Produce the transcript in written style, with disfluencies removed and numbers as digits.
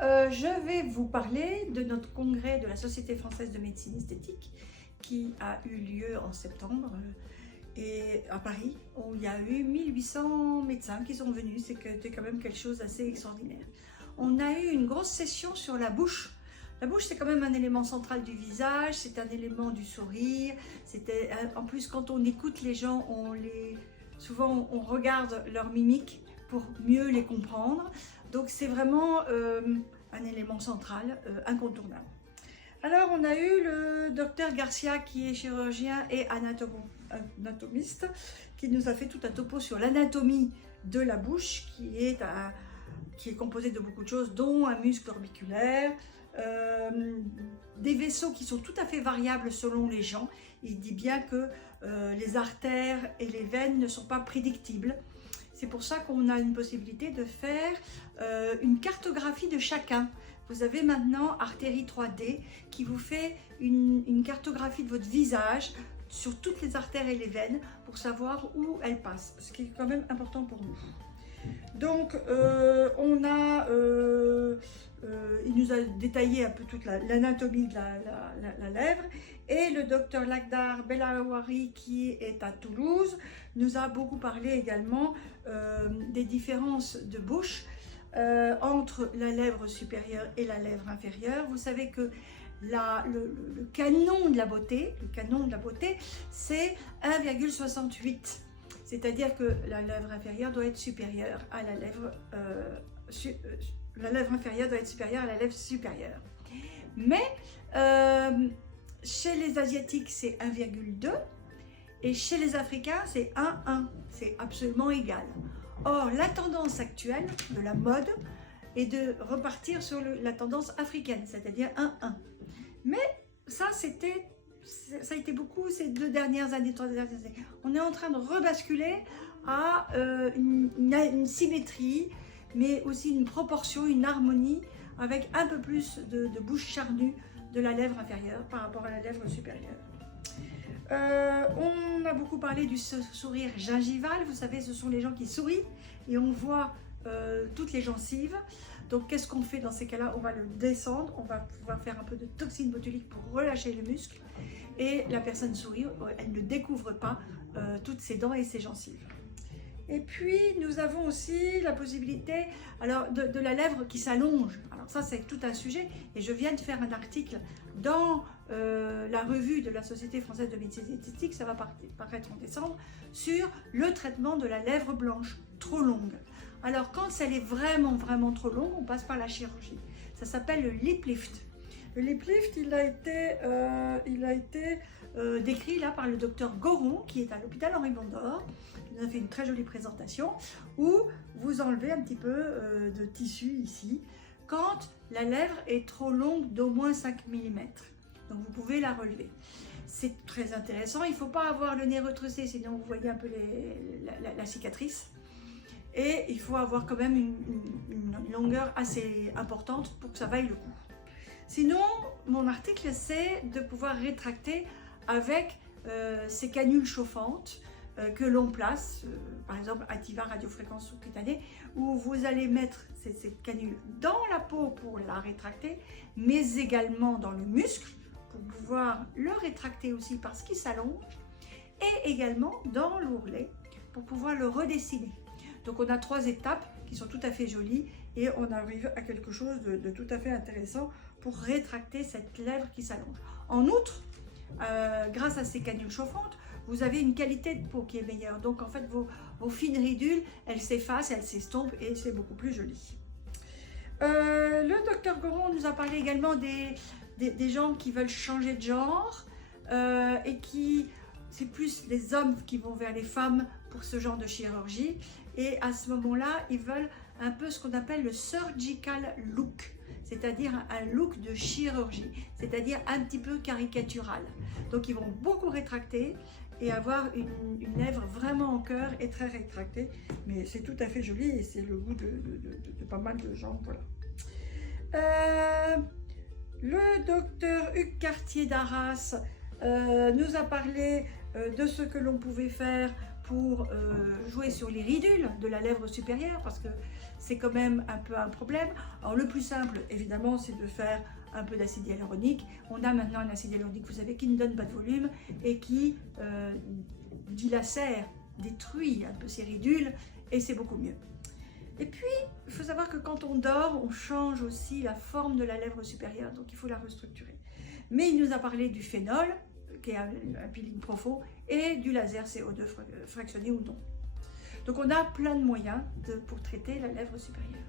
je vais vous parler de notre congrès de la Société française de médecine esthétique qui a eu lieu en septembre et à Paris, où il y a eu 1800 médecins qui sont venus. C'était quand même quelque chose d'assez extraordinaire. On a eu une grosse session sur la bouche. La bouche, c'est quand même un élément central du visage, c'est un élément du sourire. En plus, quand on écoute les gens, souvent on regarde leur mimique pour mieux les comprendre. Donc c'est vraiment un élément central, incontournable. Alors on a eu le docteur Garcia qui est chirurgien et anatomiste, qui nous a fait tout un topo sur l'anatomie de la bouche qui est composée de beaucoup de choses, dont un muscle orbiculaire, des vaisseaux qui sont tout à fait variables selon les gens. Il dit bien que les artères et les veines ne sont pas prédictibles. C'est pour ça qu'on a une possibilité de faire une cartographie de chacun. Vous avez maintenant Artérie 3D qui vous fait une cartographie de votre visage sur toutes les artères et les veines pour savoir où elles passent, ce qui est quand même important pour nous. Donc, il nous a détaillé un peu toute l'anatomie de la lèvre, et le docteur Lakhdar Belawari, qui est à Toulouse, nous a beaucoup parlé également des différences de bouche entre la lèvre supérieure et la lèvre inférieure. Vous savez que le canon de la beauté, c'est 1,68. C'est-à-dire que la lèvre inférieure doit être supérieure à la lèvre inférieure doit être supérieure à la lèvre supérieure. Mais chez les Asiatiques, c'est 1,2 et chez les Africains, c'est 1,1. C'est absolument égal. Or, la tendance actuelle de la mode est de repartir sur la tendance africaine, c'est-à-dire 1,1. Mais ça a été beaucoup ces 2 dernières années, 3 dernières années. On est en train de rebasculer à une symétrie, mais aussi une proportion, une harmonie, avec un peu plus de bouche charnue de la lèvre inférieure par rapport à la lèvre supérieure. On a beaucoup parlé du sourire gingival. Vous savez, ce sont les gens qui sourient et on voit toutes les gencives. Donc qu'est-ce qu'on fait dans ces cas-là? On va le descendre, on va pouvoir faire un peu de toxine botulique pour relâcher le muscle, et la personne sourit, elle ne découvre pas toutes ses dents et ses gencives. Et puis nous avons aussi la possibilité de la lèvre qui s'allonge. Alors ça, c'est tout un sujet, et je viens de faire un article dans la revue de la Société française de médecine esthétique, ça va paraître en décembre, sur le traitement de la lèvre blanche trop longue. Alors quand elle est vraiment trop longue, on passe par la chirurgie. Ça s'appelle le lip lift. Le lip lift, il a été décrit là par le docteur Goron, qui est à l'hôpital Henri Mondor. Il nous a fait une très jolie présentation où vous enlevez un petit peu de tissu ici quand la lèvre est trop longue d'au moins 5 mm. Donc vous pouvez la relever. C'est très intéressant. Il ne faut pas avoir le nez retroussé, sinon vous voyez un peu la cicatrice. Et il faut avoir quand même une longueur assez importante pour que ça vaille le coup. Sinon, mon article, c'est de pouvoir rétracter avec ces canules chauffantes que l'on place, par exemple Ativa radiofréquence sous-cutanée, où vous allez mettre cette canule dans la peau pour la rétracter, mais également dans le muscle pour pouvoir le rétracter aussi parce qu'il s'allonge, et également dans l'ourlet pour pouvoir le redessiner. Donc on a 3 étapes qui sont tout à fait jolies, et on arrive à quelque chose de tout à fait intéressant pour rétracter cette lèvre qui s'allonge. En outre, grâce à ces canules chauffantes, vous avez une qualité de peau qui est meilleure. Donc en fait, vos fines ridules, elles s'effacent, elles s'estompent, et c'est beaucoup plus joli. Le docteur Goron nous a parlé également des gens qui veulent changer de genre, et c'est plus les hommes qui vont vers les femmes pour ce genre de chirurgie, et à ce moment-là, ils veulent un peu ce qu'on appelle le surgical look, c'est-à-dire un look de chirurgie, c'est-à-dire un petit peu caricatural. Donc ils vont beaucoup rétracter et avoir une lèvre vraiment en cœur et très rétractée, mais c'est tout à fait joli et c'est le goût de pas mal de gens. Voilà. Le docteur Hugues Cartier d'Arras nous a parlé de ce que l'on pouvait faire pour jouer sur les ridules de la lèvre supérieure, parce que c'est quand même un peu un problème. Alors le plus simple, évidemment, c'est de faire un peu d'acide hyaluronique. On a maintenant un acide hyaluronique, vous savez, qui ne donne pas de volume et qui dilacère, détruit un peu ces ridules, et c'est beaucoup mieux. Et puis, il faut savoir que quand on dort, on change aussi la forme de la lèvre supérieure, donc il faut la restructurer. Mais il nous a parlé du phénol, qui est un peeling profond, et du laser CO2 fractionné ou non. Donc on a plein de moyens pour traiter la lèvre supérieure.